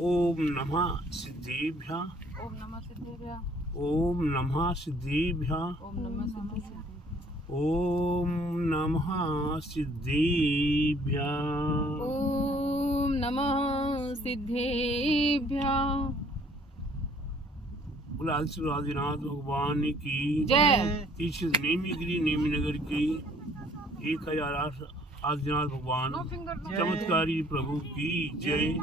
ओम नमः सिद्धेभ्यः। ओम नमः सिद्धेभ्यः। ओम नमः सिद्धेभ्यः। ओम नमः सिद्धेभ्यः। ओम नमः सिद्धेभ्यः। ओम नमः सिद्धेभ्यः। बोला आदिनाथ भगवान की जय। तीसरी नेमीगिरी नेमीनगर की 1008 आदिनाथ भगवान चमत्कारी प्रभु की जय।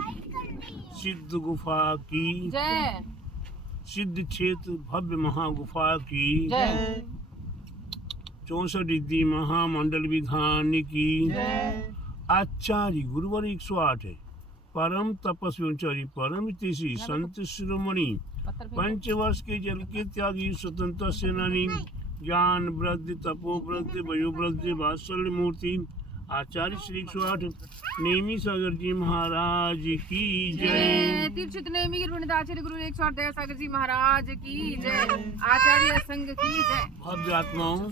सिद्ध गुफा की जय। सिद्ध क्षेत्र भव्य महागुफा की जय। 64 रिद्धि महामंडल विधान की जय। आचार्य गुरुवर 108 है। परम तपस्वी परम तेजी संत शिरोमणि पंचवर्ष के जल के त्यागी स्वतंत्र सेनानी ज्ञान वृद्धि तपो वृद्धि वयो वृद्धि वात्सल्य मूर्ति आचार्य श्री 108 नेमी सागर जी महाराज की जय। तीर्थ नेमी आचार्य गुरु 108 दया सागर जी महाराज की जय। आचार्य संघ की जय। भव्य आत्माओं,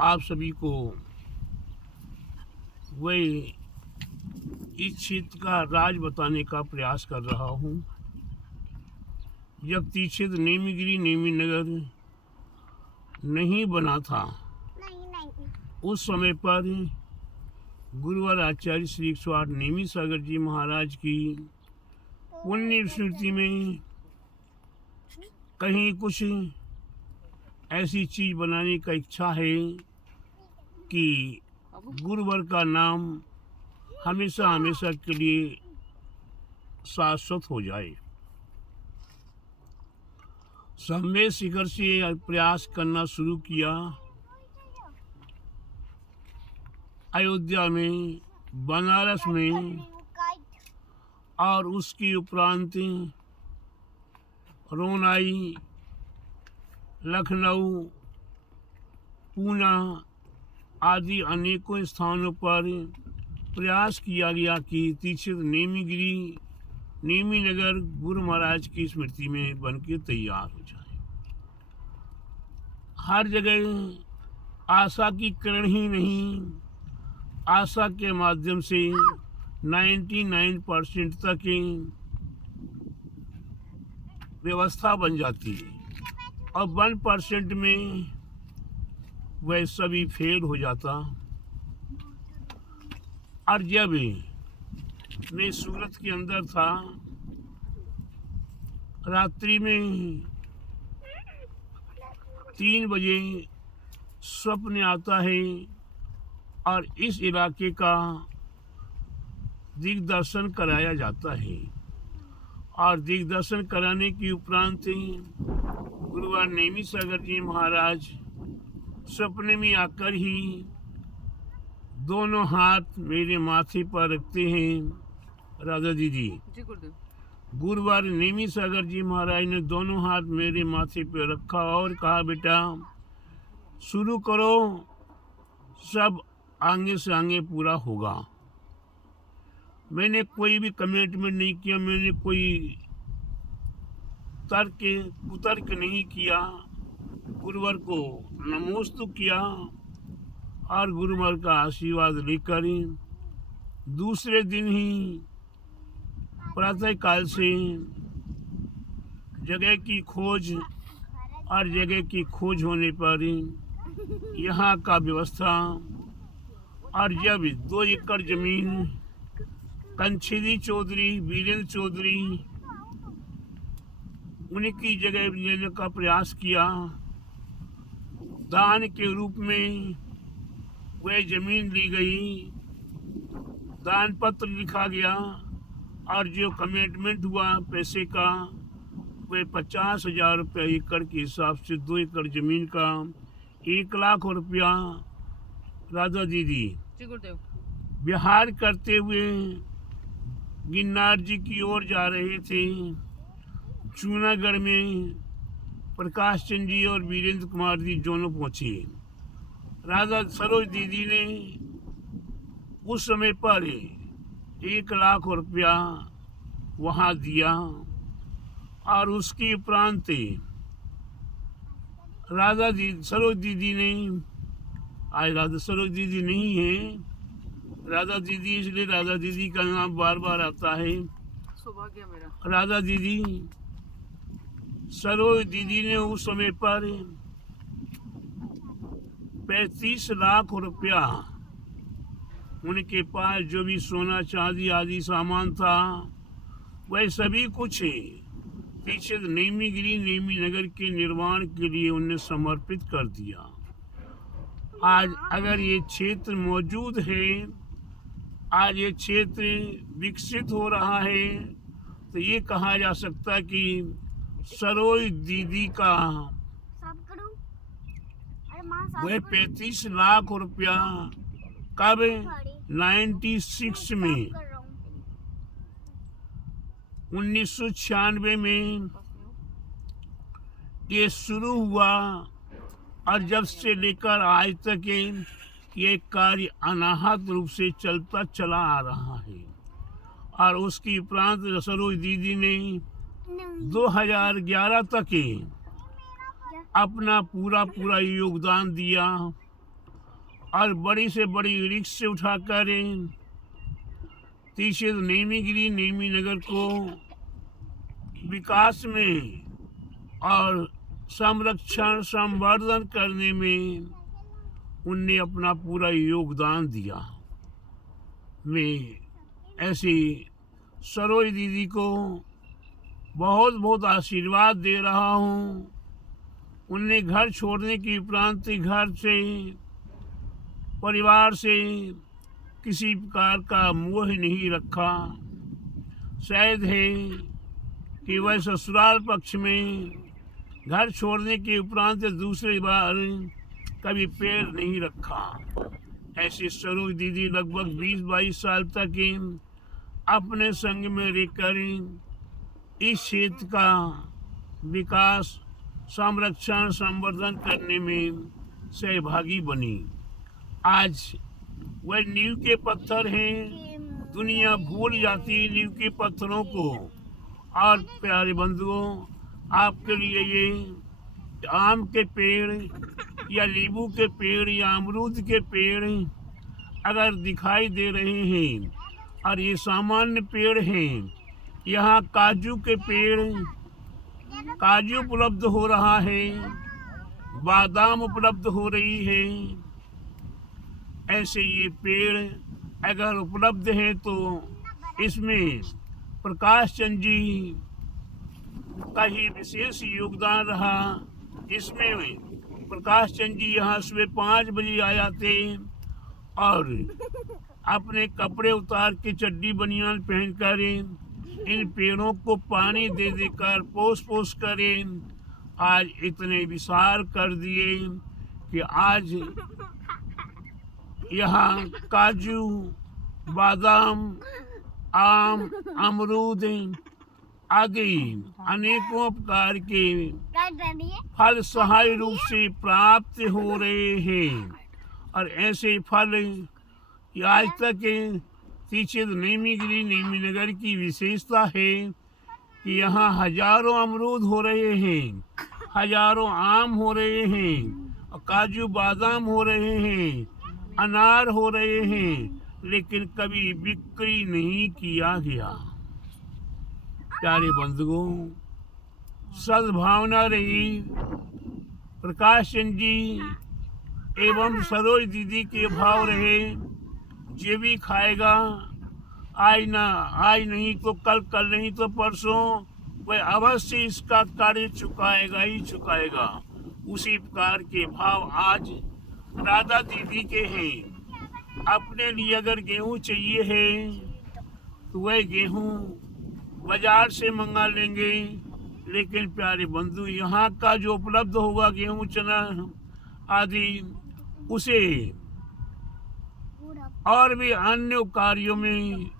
आप सभी को वही इस क्षेत्र का राज बताने का प्रयास कर रहा हूँ। जब क्षेत्र नेमीगिरी नेमीनगर नहीं बना था, उस समय पर गुरुवर आचार्य श्री 108 नेमी सागर जी महाराज की पुण्य स्मृति में कहीं कुछ ऐसी चीज बनाने का इच्छा है कि गुरुवर का नाम हमेशा हमेशा के लिए शाश्वत हो जाए। सम्य शिखर से प्रयास करना शुरू किया। अयोध्या में, बनारस में और उसके उपरांत रोनाई, लखनऊ, पूना आदि अनेकों स्थानों पर प्रयास किया गया कि तीर्थ नेमीगिरी नेमीनगर गुरु महाराज की स्मृति में बनके तैयार हो जाए। हर जगह आशा की किरण ही नहीं, आशा के माध्यम से 99% तक व्यवस्था बन जाती है और 1% में वह सभी फेल हो जाता। और जब मैं सूरत के अंदर था, रात्रि में 3 बजे स्वप्न आता है और इस इलाके का दिग्दर्शन कराया जाता है। और दिग्दर्शन कराने के उपरांत गुरुवार नेमी सागर जी महाराज सपने में आकर ही दोनों हाथ मेरे माथे पर रखते हैं। राधा दीदी गुरुवार नेमी सागर जी महाराज ने दोनों हाथ मेरे माथे पर रखा और कहा, बेटा शुरू करो, सब आगे से आगे पूरा होगा। मैंने कोई भी कमिटमेंट नहीं किया, मैंने कोई कुतर्क नहीं किया। गुरुवार को नमोस्तु किया और गुरुवार का आशीर्वाद लेकर दूसरे दिन ही प्रातः काल से जगह की खोज और जगह की खोज होने पर यहाँ का व्यवस्था और जब 2 एकड़ जमीन कंछेदी चौधरी वीरेंद्र चौधरी उनकी जगह लेने का प्रयास किया। दान के रूप में वह जमीन ली गई, दान पत्र लिखा गया और जो कमिटमेंट हुआ पैसे का वह 50,000 रुपये एकड़ के हिसाब से 2 एकड़ जमीन का 1 लाख रुपया राधा दीदी बिहार करते हुए गिरनार जी की ओर जा रहे थे। जूनागढ़ में प्रकाश चंद जी और वीरेंद्र कुमार जी दोनों पहुंचे। राधा सरोज दीदी ने उस समय पर 1 लाख रुपया वहाँ दिया और उसके उपरांत राधा सरोज दीदी ने, आज राधा सरोज दीदी नहीं है, राधा दीदी, इसलिए राधा दीदी का नाम बार बार आता है। सौभाग्य मेरा। राधा दीदी, सरोज दीदी ने उस समय पर 35 लाख रुपया, उनके पास जो भी सोना चांदी आदि सामान था वह सभी कुछ पीछे नेमीगिरी नेमी नगर के निर्माण के लिए उन्हें समर्पित कर दिया। आज अगर ये क्षेत्र मौजूद है, आज ये क्षेत्र विकसित हो रहा है, तो ये कहा जा सकता कि सरोज दीदी का वह 35 लाख रुपया कब 96 में 1996 में ये शुरू हुआ और जब से लेकर आज तक ये कार्य अनाहत रूप से चलता चला आ रहा है। और उसकी उपरांत सरोज दीदी ने 2011 तक अपना पूरा योगदान दिया और बड़ी से बड़ी रिक्स से उठाकर तीसरे नेमीगिरी नेमी नगर को विकास में और संरक्षण संवर्धन करने में उनने अपना पूरा योगदान दिया। मैं ऐसी सरोज दीदी को बहुत बहुत आशीर्वाद दे रहा हूँ। उनने घर छोड़ने के उपरांत घर से परिवार से किसी प्रकार का मोह नहीं रखा। शायद है कि वह ससुराल पक्ष में घर छोड़ने के उपरांत दूसरी बार कभी पैर नहीं रखा। ऐसे सरोज दीदी लगभग 20-22 साल तक अपने संग में रहकर इस क्षेत्र का विकास संरक्षण संवर्धन करने में सहभागी बनी। आज वह नींव के पत्थर हैं, दुनिया भूल जाती है नींव के पत्थरों को। और प्यारे बंधुओं, आपके लिए ये आम के पेड़ या नींबू के पेड़ या अमरूद के पेड़ अगर दिखाई दे रहे हैं और ये सामान्य पेड़ हैं, यहाँ काजू के पेड़, काजू उपलब्ध हो रहा है, बादाम उपलब्ध हो रही है। ऐसे ये पेड़ अगर उपलब्ध है तो इसमें प्रकाश चंद जी का ही विशेष योगदान रहा। इसमें प्रकाश चंद जी यहाँ सुबह 5 बजे आ जाते और अपने कपड़े उतार के चड्डी बनियान पहनकर इन पेड़ों को पानी दे देकर पोस करें आज इतने विशाल कर दिए कि आज यहाँ काजू, बादाम, आम, अमरूद आदि अनेकों प्रकार के फल सहाय रूप से प्राप्त हो रहे हैं। और ऐसे फल आज तक तीसरे नेमीगिरी नेमी नगर की विशेषता है कि यहाँ हजारों अमरूद हो रहे हैं, हजारों आम हो रहे हैं, काजू बादाम हो रहे हैं, अनार हो रहे हैं, लेकिन कभी बिक्री नहीं किया गया। प्यारे बंधुओं, सद्भावना रही। प्रकाश चंद जी एवं सरोज दीदी के भाव रहे, जे भी खाएगा आज नहीं तो कल नहीं तो परसों वह अवश्य इसका कार्य चुकाएगा ही चुकाएगा। उसी प्रकार के भाव आज राधा दीदी के हैं। अपने लिए अगर गेहूं चाहिए है तो वह गेहूं बाजार से मंगा लेंगे, लेकिन प्यारे बंधु यहाँ का जो उपलब्ध होगा गेहूं चना आदि उसे और भी अन्य कार्यों में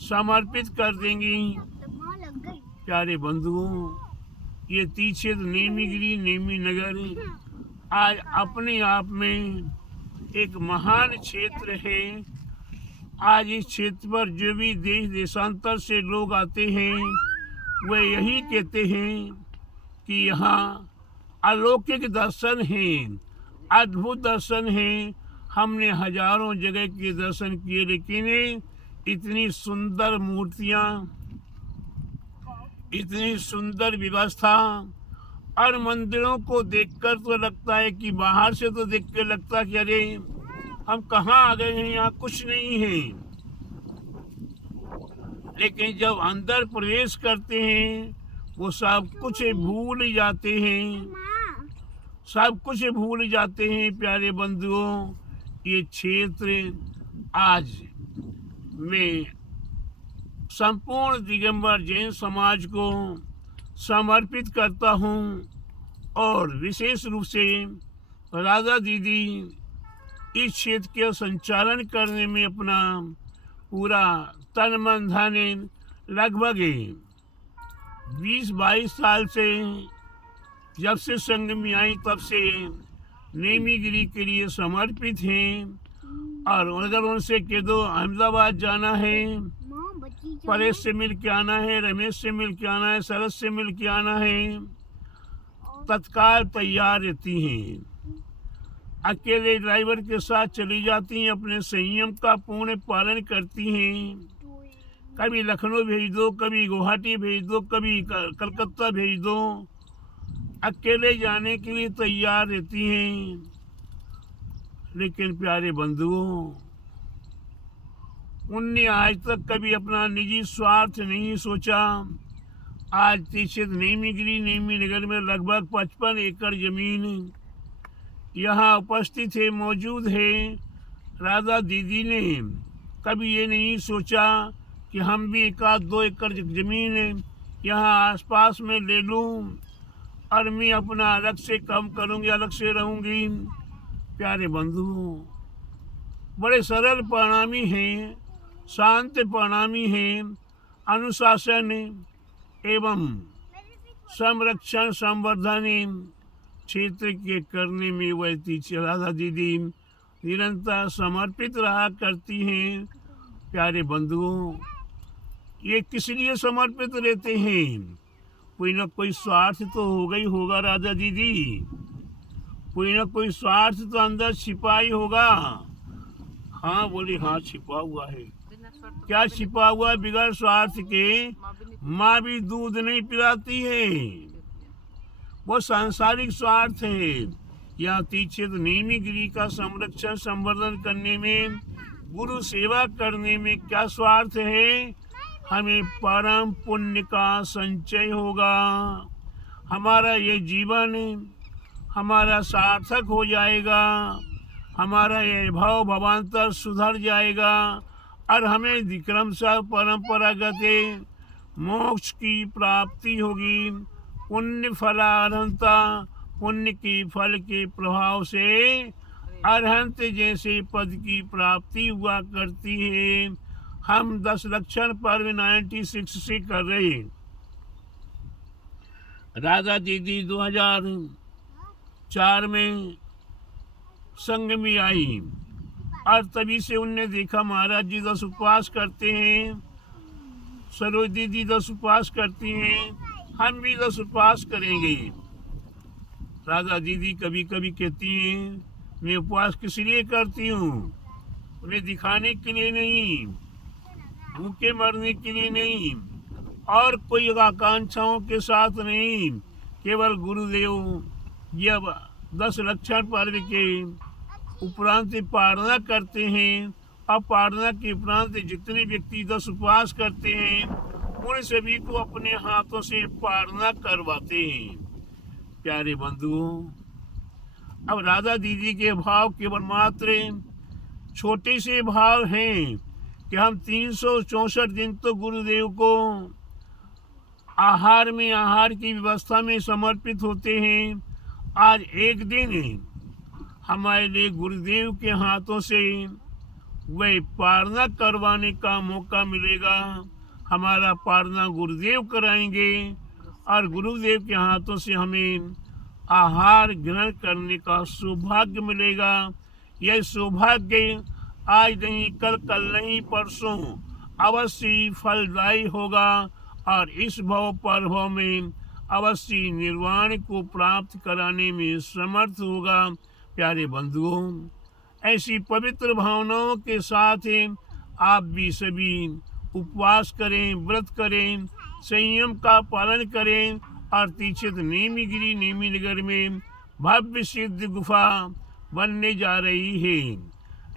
समर्पित कर देंगी। प्यारे बंधुओं, ये तीसरे नेमीगिरी नेमी नगर आज अपने आप में एक महान क्षेत्र है। आज इस क्षेत्र पर जो भी देश देशांतर से लोग आते हैं वे यही कहते हैं कि यहाँ अलौकिक दर्शन हैं, अद्भुत दर्शन हैं। हमने हजारों जगह के दर्शन किए, लेकिन इतनी सुंदर मूर्तियां, इतनी सुंदर व्यवस्था, और मंदिरों को देखकर तो लगता है कि बाहर से तो देख के लगता है कि अरे हम कहाँ आ गए हैं, यहाँ कुछ नहीं है। लेकिन जब अंदर प्रवेश करते हैं वो सब कुछ भूल जाते हैं, सब कुछ भूल जाते हैं। प्यारे बंधुओं, ये क्षेत्र आज मैं संपूर्ण दिगंबर जैन समाज को समर्पित करता हूँ, और विशेष रूप से राधा दीदी इस क्षेत्र के संचालन करने में अपना पूरा तन मन धन लगभग 20-22 साल से, जब से संघ में आई तब से नेमीगिरी के लिए समर्पित हैं। और अगर उनसे कह दो अहमदाबाद जाना है, परेश से मिल के आना है, रमेश से मिल के आना है, शरद से मिल के आना है, तत्काल तैयार रहती हैं। अकेले ड्राइवर के साथ चली जाती हैं, अपने संयम का पूर्ण पालन करती हैं। कभी लखनऊ भेज दो, कभी गुवाहाटी भेज दो, कभी कलकत्ता भेज दो, अकेले जाने के लिए तैयार रहती हैं। लेकिन प्यारे बंधुओं, उनने आज तक कभी अपना निजी स्वार्थ नहीं सोचा। आज तीक्षित नेमी नगर में लगभग 55 एकड़ जमीन यहाँ उपस्थित है, मौजूद है। राधा दीदी ने कभी ये नहीं सोचा कि हम भी 1-2 एकड़ जमीन यहाँ आसपास में ले लूँ और मैं अपना अलग से कम करूँगी, अलग से रहूँगी। प्यारे बंधुओं, बड़े सरल परिणामी हैं, शांत परिणामी हैं। अनुशासन एवं संरक्षण संवर्धन क्षेत्र के करने में वह राधा दीदी निरंतर समर्पित रहा करती हैं। प्यारे बंधुओं, ये किस लिए समर्पित रहते हैं? कोई ना कोई स्वार्थ तो होगा ही होगा राधा दीदी, कोई ना कोई स्वार्थ तो अंदर छिपा ही होगा। हाँ बोली, हाँ छिपा हुआ है। क्या छिपा हुआ? बिगड़ स्वार्थ के माँ भी दूध नहीं पिलाती है, वो सांसारिक स्वार्थ है। यहाँ तीक्षित नेमीगिरी का संरक्षण संवर्धन करने में, गुरु सेवा करने में क्या स्वार्थ है? हमें परम पुण्य का संचय होगा, हमारा ये जीवन हमारा सार्थक हो जाएगा, हमारा ये भव भवांतर सुधर जाएगा, और हमें विक्रमशः परंपरागत मोक्ष की प्राप्ति होगी। पुण्य फलारहंता, पुण्य की फल के प्रभाव से अरहंत जैसे पद की प्राप्ति हुआ करती है। हम 10 लक्षण पर्व 96 से कर रहे हैं। राधा दीदी 2004 में संघ में आई, और तभी से उनने देखा महाराज जी 10 उपवास करते हैं, सरोज दीदी 10 उपवास करती हैं, हम भी 10 उपवास करेंगे। राधा दीदी कभी कभी कहती हैं मैं उपवास किस लिए करती हूँ? उन्हें दिखाने के लिए नहीं, भूखे मरने के लिए नहीं, और कोई आकांक्षाओं के साथ नहीं, केवल गुरुदेव जब 10 लक्षण पर्व के उपरांत पारणा करते हैं, और पारणा के उपरांत जितने व्यक्ति 10 उपवास करते हैं उन सभी को अपने हाथों से पारणा करवाते हैं। प्यारे बंधुओं, अब राधा दीदी के भाव केवल मात्र छोटे से भाव हैं कि हम 364 दिन तो गुरुदेव को आहार की व्यवस्था में समर्पित होते हैं। आज एक दिन हमारे लिए गुरुदेव के हाथों से वह पारणा करवाने का मौका मिलेगा। हमारा पारणा गुरुदेव कराएंगे, और गुरुदेव के हाथों से हमें आहार ग्रहण करने का सौभाग्य मिलेगा। यह सौभाग्य आज नहीं, कल नहीं, परसों अवश्य फलदायी होगा, और इस भव पर्व में अवश्य निर्वाण को प्राप्त कराने में समर्थ होगा। प्यारे बंधुओं, ऐसी पवित्र भावनाओं के साथ आप भी सभी उपवास करें, व्रत करें, संयम का पालन करें और तीक्षित नेमीगिरी नेमीनगर में भव्य सिद्ध गुफा बनने जा रही है।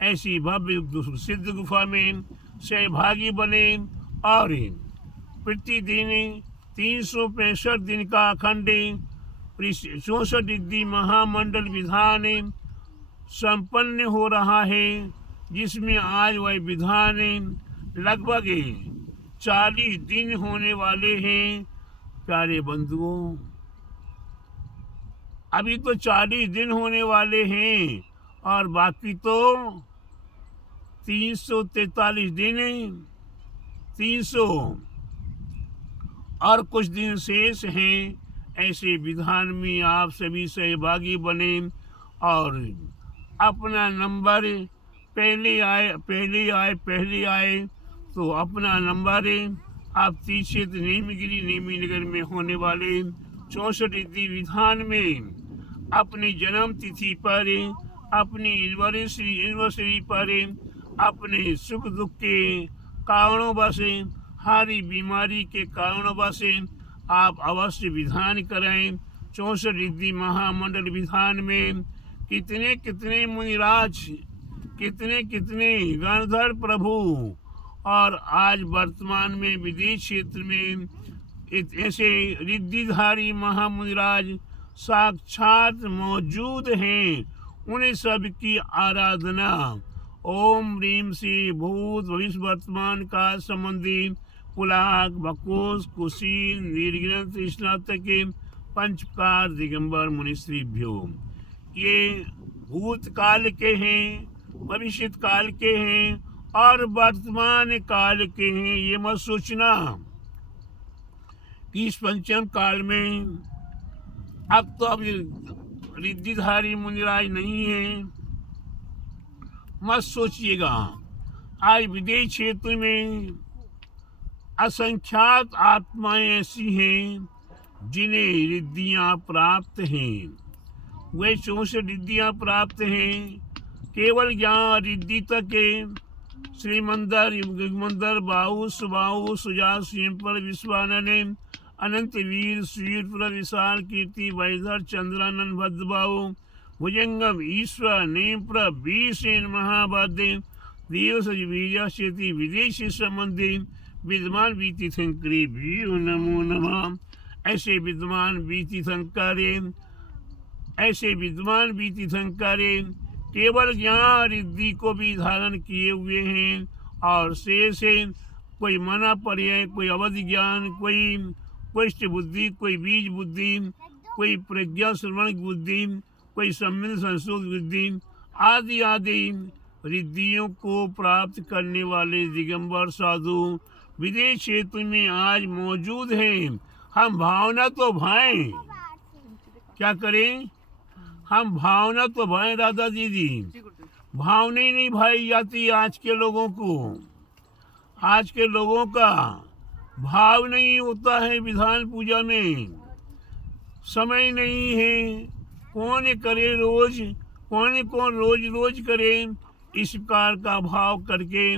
ऐसी भव्य सिद्ध गुफा में सहभागी बने और प्रतिदिन 365 दिन का अखंड 64 रिद्धि महामंडल विधान संपन्न हो रहा है, जिसमें आज वह विधान लगभग 40 दिन होने वाले हैं। प्यारे बंधुओं, अभी तो 40 दिन होने वाले हैं और बाकी तो 343 दिन, 300 और कुछ दिन शेष हैं। ऐसे विधान में आप सभी सहभागी बने और अपना नंबर पहले आए तो अपना नंबर आप तीक्षित नेमीगिरी नेमीनगर में होने वाले 64 रिद्धि विधान में अपनी जन्म तिथि पर, अपनी एनिवर्सरी पर, अपने सुख दुख के कारणों से, हारी बीमारी के कारणों से आप अवश्य विधान कराएं। 64 रिद्धि महामंडल विधान में कितने कितने मुनिराज, कितने कितने गणधर प्रभु और आज वर्तमान में विदेश क्षेत्र में ऐसे रिद्धिधारी महामुनिराज साक्षात मौजूद हैं। उन्हें सब की आराधना ओम ह्रीम से भूत भविष्य वर्तमान का संबंधी पुलाक, बकोस, कुशील, निर्ग्रंथ स्नातक के पंचकार दिगंबर मुनिश्रीभ्यो। ये भूतकाल के हैं, भविष्य काल के हैं और वर्तमान काल के हैं। ये मत सोचना कि इस पंचम काल में अब तो अब रिद्धिधारी मुनिराज नहीं है, मत सोचिएगा। आज विदेश क्षेत्र में असंख्यात आत्माएं ऐसी हैं जिन्हें रिद्धियां प्राप्त हैं। वे 64 रिद्धियां प्राप्त हैं। केवल ज्ञान रिद्धि तक श्रीमंदर बाहु सुबाहु सुजात स्वयंपर विश्वानन अनंत वीर वीरपुर विशाल कीर्ति वैधर चंद्रानंद भद्रबाहु भुजंगम ईश्वर नेमप्र बीसेन महाबाद्य देव वीर्याशेति विदेशी संबंधी विद्वान बीति थंकरी भी नमो नमः। ऐसे विद्वान बीति थंकारे केवल ज्ञान रिद्धि को भी धारण किए हुए हैं और शेष कोई मना पर्याय, कोई अवधि ज्ञान, कोई पुष्ट बुद्धि, कोई बीज बुद्धि, कोई प्रज्ञा श्रवण बुद्धि, कोई सम्मिल संशोध बुद्धि आदि आदि रिद्धियों को प्राप्त करने वाले दिगंबर साधु विदेश क्षेत्र में आज मौजूद हैं। हम भावना तो भाएं, क्या करें? हम भावना तो भाएं राधा दीदी, भावना ही नहीं भाई जाती आज के लोगों को। आज के लोगों का भाव नहीं होता है। विधान पूजा में समय नहीं है, कौन करे रोज, कौन रोज करे। इस प्रकार का भाव करके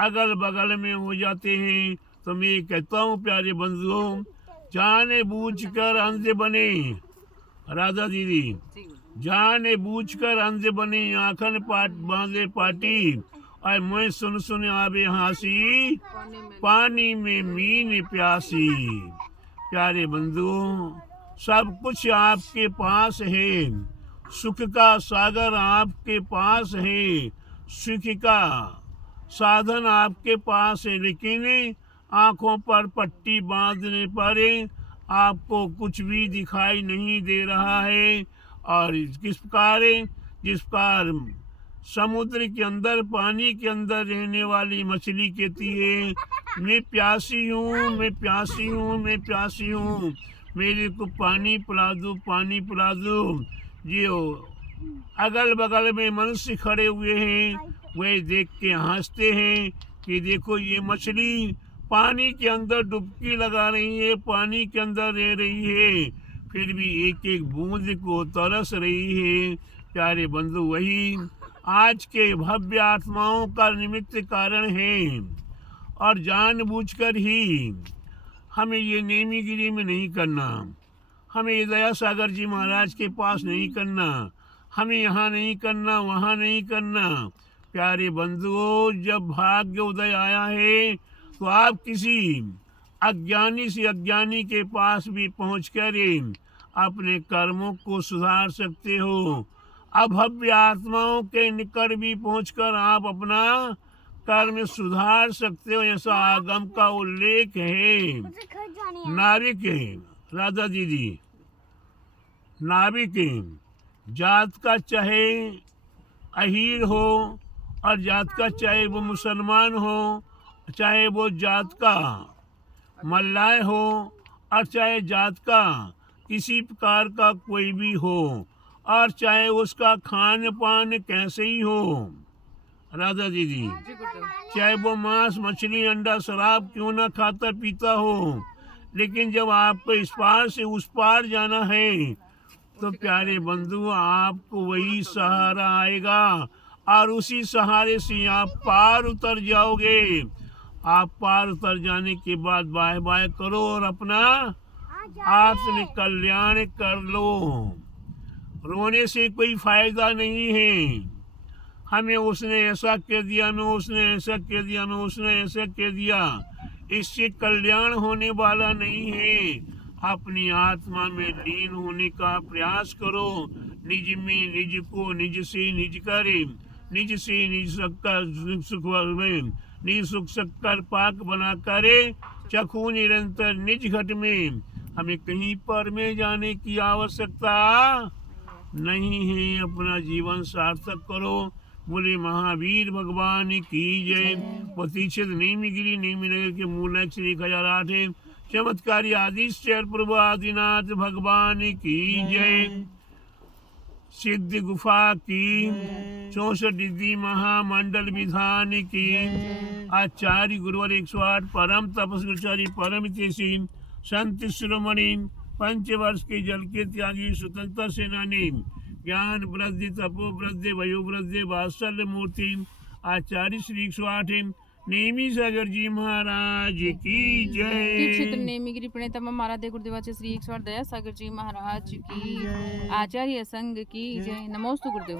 अगल बगल में हो जाते हैं। तो मैं कहता हूँ प्यारे बंधुओं, जाने बूझ कर अंधे बने, राधा दीदी जाने बूझ कर अंधे बने, आंखन बांधे पाटी और मैं सुन आवे हंसी, पानी में मीन प्यासी। प्यारे बंधुओं, सब कुछ आपके पास है, सुख का सागर आपके पास है, सुख का साधन आपके पास है, लेकिन आंखों पर पट्टी बांधने पर आपको कुछ भी दिखाई नहीं दे रहा है। और किस प्रकार, जिस प्रकार समुद्र के अंदर, पानी के अंदर रहने वाली मछली कहती है मैं प्यासी हूँ, मैं प्यासी हूँ, मैं प्यासी हूँ, मेरे को पानी पिला दो, पानी पिला दो। जो अगल बगल में मनुष्य खड़े हुए हैं वे देख के हंसते हैं कि देखो ये मछली पानी के अंदर डुबकी लगा रही है, पानी के अंदर रह रही है, फिर भी एक एक बूंद को तरस रही है। प्यारे बंधु, वही आज के भव्य आत्माओं का निमित्त कारण है और जानबूझकर ही हमें ये नेमीगिरी में नहीं करना, हमें ये दया सागर जी महाराज के पास नहीं करना, हमें यहाँ नहीं करना, वहाँ नहीं करना। प्यारे बंधुओं, जब भाग्य उदय आया है तो आप किसी अज्ञानी से अज्ञानी के पास भी पहुँचकर अपने कर्मों को सुधार सकते हो। अभव्य आत्माओं के निकट भी पहुंचकर आप अपना कर्म सुधार सकते हो, ऐसा आगम का उल्लेख है। नाविक राधा दीदी, नाविक जात का चाहे अहीर हो और जात का चाहे वो मुसलमान हो, चाहे वो जात का मल्लाय हो और चाहे जात का किसी प्रकार का कोई भी हो, और चाहे उसका खान पान कैसे ही हो राधा दीदी, जी गुरुदेव। चाहे वो मांस मछली अंडा शराब क्यों ना खाता पीता हो, लेकिन जब आपको इस पार से उस पार जाना है तो प्यारे बंधु आपको वही सहारा आएगा और उसी सहारे से आप पार उतर जाओगे। आप पार उतर जाने के बाद बाय बाय करो और अपना आत्म कल्याण कर लो। रोने से कोई फायदा नहीं है। हमें उसने ऐसा कह दिया, मैं उसने ऐसा कह दिया, मैं उसने ऐसा कह दिया, इससे कल्याण होने वाला नहीं है। अपनी आत्मा में लीन होने का प्रयास करो। निज में निज को, निज से निज करे, निज से निज सुख शक्कर पाक बना करे, चखू निरंतर निज घट में। हमें कहीं पर में जाने की आवश्यकता नहीं है। अपना जीवन सार्थक करो। बोले महावीर भगवान की जय। प्रतीक्षित नेमीगिरी नेमीनगर के मूल 1008 है। चमत्कारी आदिश्चर प्रभु आदिनाथ भगवान की जय। सिद्ध गुफा की 64 डिग्री महामंडल विधान की। आचार्य गुरुवर 108 परम तपस्वी परम हितैषी संत शिरोमणि पंचवर्ष के जल के त्यागी स्वतंत्रता सेनानी ज्ञान वृद्धि तपो वृद्धि वयो वृद्धि वात्सल्य मूर्ति आचार्य श्री 108 नेमी सागर जी महाराज की जय। क्षेत्र नेमीगिरी प्रणेतम महाराज गुरुदेवाचे श्री 108 दया सागर जी महाराज की। आचार्य संघ की जय। नमोस्तु गुरुदेव।